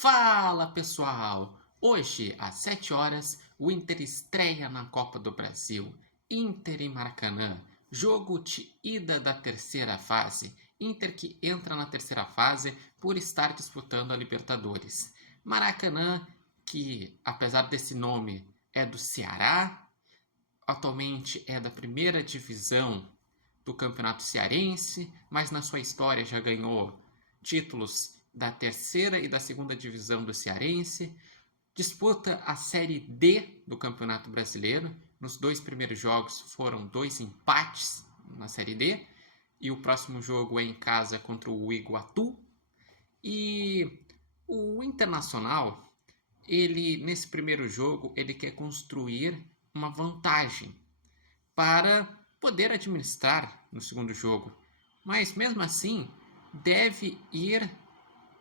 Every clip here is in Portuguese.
Fala pessoal! Hoje, às 7 horas, o Inter estreia na Copa do Brasil. Inter em Maracanã, jogo de ida da terceira fase. Inter que entra na terceira fase por estar disputando a Libertadores. Maracanã, que apesar desse nome é do Ceará, atualmente é da primeira divisão do Campeonato Cearense, mas na sua história já ganhou títulos da terceira e da segunda divisão do Cearense. Disputa a Série D do Campeonato Brasileiro. Nos dois primeiros jogos foram 2 empates na Série D. E o próximo jogo é em casa contra o Iguatu. E o Internacional, nesse primeiro jogo, ele quer construir uma vantagem para poder administrar no segundo jogo. Mas mesmo assim, deve ir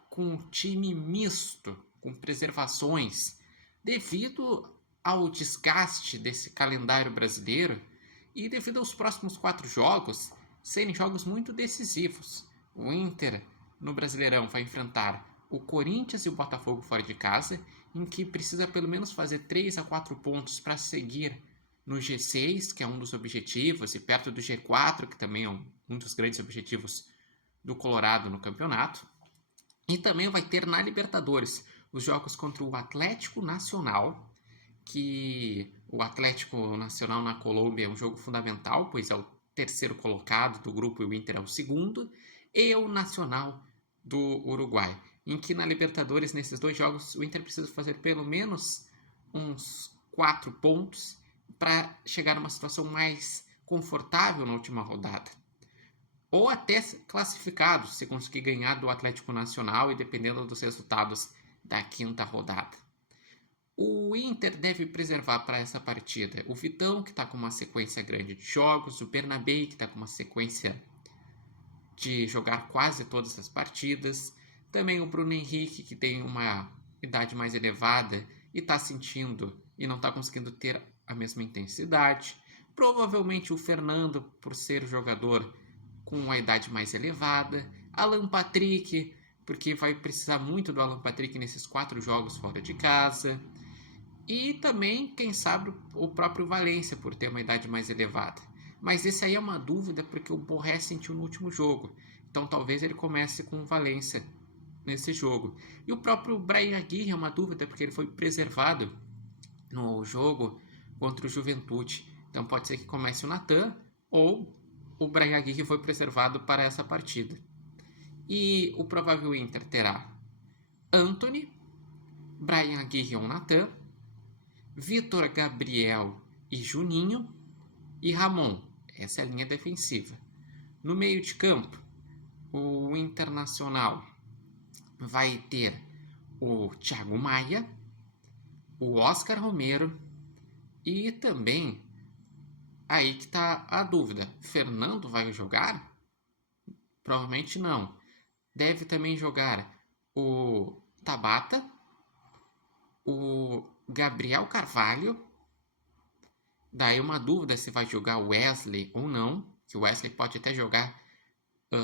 com um time misto, com preservações, devido ao desgaste desse calendário brasileiro e devido aos próximos 4 jogos serem jogos muito decisivos. O Inter no Brasileirão vai enfrentar o Corinthians e o Botafogo fora de casa, em que precisa pelo menos fazer 3 a 4 pontos para seguir no G6, que é um dos objetivos, e perto do G4, que também é um dos grandes objetivos do Colorado no campeonato. E também vai ter na Libertadores os jogos contra o Atlético Nacional, que o Atlético Nacional na Colômbia é um jogo fundamental, pois é o terceiro colocado do grupo e o Inter é o segundo, e o Nacional do Uruguai, em que na Libertadores, nesses dois jogos, o Inter precisa fazer pelo menos uns 4 pontos para chegar numa situação mais confortável na última rodada. Ou até classificado, se conseguir ganhar do Atlético Nacional e dependendo dos resultados da quinta rodada. O Inter deve preservar para essa partida o Vitão, que está com uma sequência grande de jogos, o Bernabei, que está com uma sequência de jogar quase todas as partidas, também o Bruno Henrique, que tem uma idade mais elevada e está sentindo e não está conseguindo ter a mesma intensidade. Provavelmente o Fernando, por ser jogador com a idade mais elevada. Alan Patrick, porque vai precisar muito do Alan Patrick nesses 4 jogos fora de casa. E também, quem sabe, o próprio Valência, por ter uma idade mais elevada. Mas esse aí é uma dúvida, porque o Borré sentiu no último jogo. Então talvez ele comece com o Valência nesse jogo. E o próprio Bryan Aguirre é uma dúvida, porque ele foi preservado no jogo contra o Juventude. Então pode ser que comece o Natan ou o Bryan Aguirre foi preservado para essa partida. E o provável Inter terá Antony, Bryan Aguirre ou Natan, Vitor Gabriel e Juninho e Ramon. Essa é a linha defensiva. No meio de campo, o Internacional vai ter o Thiago Maia, o Oscar Romero e também aí que está a dúvida. Fernando vai jogar? Provavelmente não. Deve também jogar o Tabata, o Gabriel Carvalho. Daí uma dúvida se vai jogar o Wesley ou não, que o Wesley pode até jogar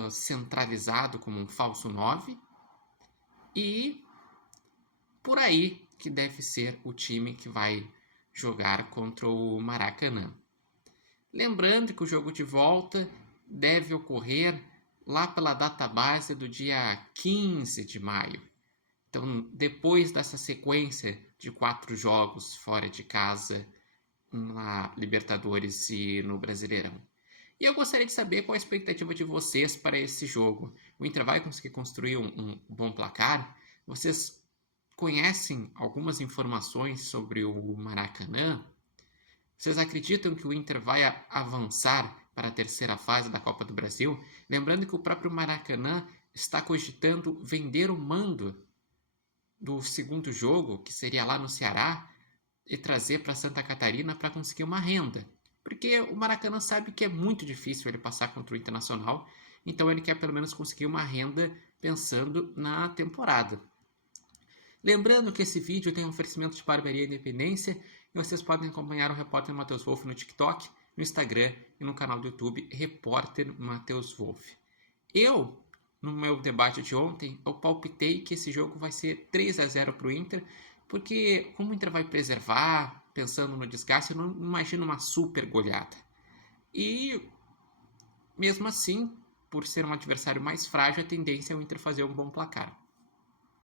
centralizado como um falso 9. E por aí que deve ser o time que vai jogar contra o Maracanã. Lembrando que o jogo de volta deve ocorrer lá pela data base do dia 15 de maio. Então, depois dessa sequência de 4 jogos fora de casa na Libertadores e no Brasileirão. E eu gostaria de saber qual a expectativa de vocês para esse jogo. O Inter vai conseguir construir um bom placar? Vocês conhecem algumas informações sobre o Maracanã? Vocês acreditam que o Inter vai avançar para a terceira fase da Copa do Brasil? Lembrando que o próprio Maracanã está cogitando vender o mando do segundo jogo, que seria lá no Ceará, e trazer para Santa Catarina para conseguir uma renda. Porque o Maracanã sabe que é muito difícil ele passar contra o Internacional, então ele quer pelo menos conseguir uma renda pensando na temporada. Lembrando que esse vídeo tem um oferecimento de Barbearia Independência e vocês podem acompanhar o Repórter Matheus Wolff no TikTok, no Instagram e no canal do YouTube Repórter Matheus Wolff. Eu no meu debate de ontem, eu palpitei que esse jogo vai ser 3-0 para o Inter, porque como o Inter vai preservar, pensando no desgaste, eu não imagino uma super goleada. E mesmo assim, por ser um adversário mais frágil, a tendência é o Inter fazer um bom placar.